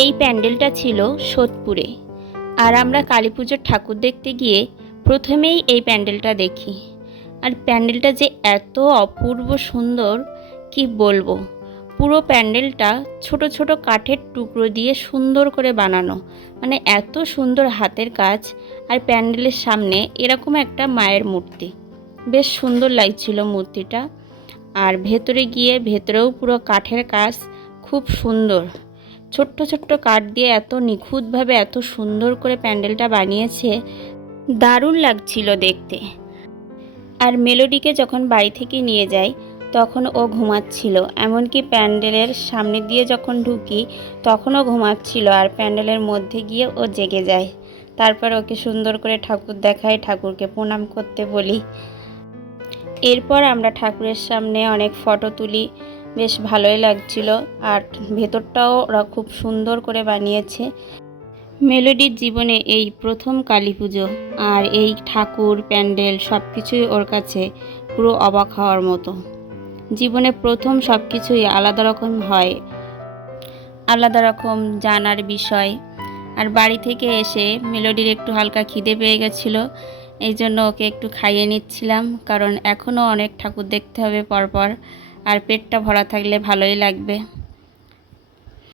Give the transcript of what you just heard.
এই প্যান্ডেলটা ছিল সোদপুরে। আর আমরা কালী পুজোর ঠাকুর দেখতে গিয়ে প্রথমেই এই প্যান্ডেলটা দেখি। আর প্যান্ডেলটা যে এত অপূর্ব সুন্দর কি বলবো। পুরো প্যান্ডেলটা ছোট ছোট কাঠের টুকরো দিয়ে সুন্দর করে বানানো, মানে এত সুন্দর হাতের কাজ। আর প্যান্ডেলের সামনে এরকম একটা মায়ের মূর্তি, বেশ সুন্দর লাগছিল মূর্তিটা। আর ভেতরে গিয়ে ভেতরেও পুরো কাঠের কাজ, খুব সুন্দর। ছোট্ট ছোট্ট কাঠ দিয়ে এত নিখুঁতভাবে এত সুন্দর করে প্যান্ডেলটা বানিয়েছে, দারুণ লাগছিল দেখতে। আর মেলোডিকে যখন বাড়ি থেকে নিয়ে যাই তখন ও ঘুমাচ্ছিল, এমনকি প্যান্ডেলের সামনে দিয়ে যখন ঢুকি তখনও ঘুমাচ্ছিল। আর প্যান্ডেলের মধ্যে গিয়ে ও জেগে যায়। তারপর ওকে সুন্দর করে ঠাকুর দেখাই, ঠাকুরকে প্রণাম করতে বলি। এরপর আমরা ঠাকুরের সামনে অনেক ফটো তুলি, বেশ ভালোই লাগছিল। আর ভেতরটাও ওরা খুব সুন্দর করে বানিয়েছে। মেলোডির জীবনে এই প্রথম কালী পুজো, আর এই ঠাকুর প্যান্ডেল সব কিছুই ওর কাছে পুরো অবাক হওয়ার মতো। জীবনে প্রথম সব কিছুই আলাদা রকম হয়, আলাদা রকম জানার বিষয়। আর বাড়ি থেকে এসে মেলোডির একটু হালকা খিদে পেয়ে গেছিলো, এই জন্য ওকে একটু খাইয়ে নিচ্ছিলাম, কারণ এখনও অনেক ঠাকুর দেখতে হবে পরপর। আর পেটটা ভরা থাকলে ভালোই লাগবে।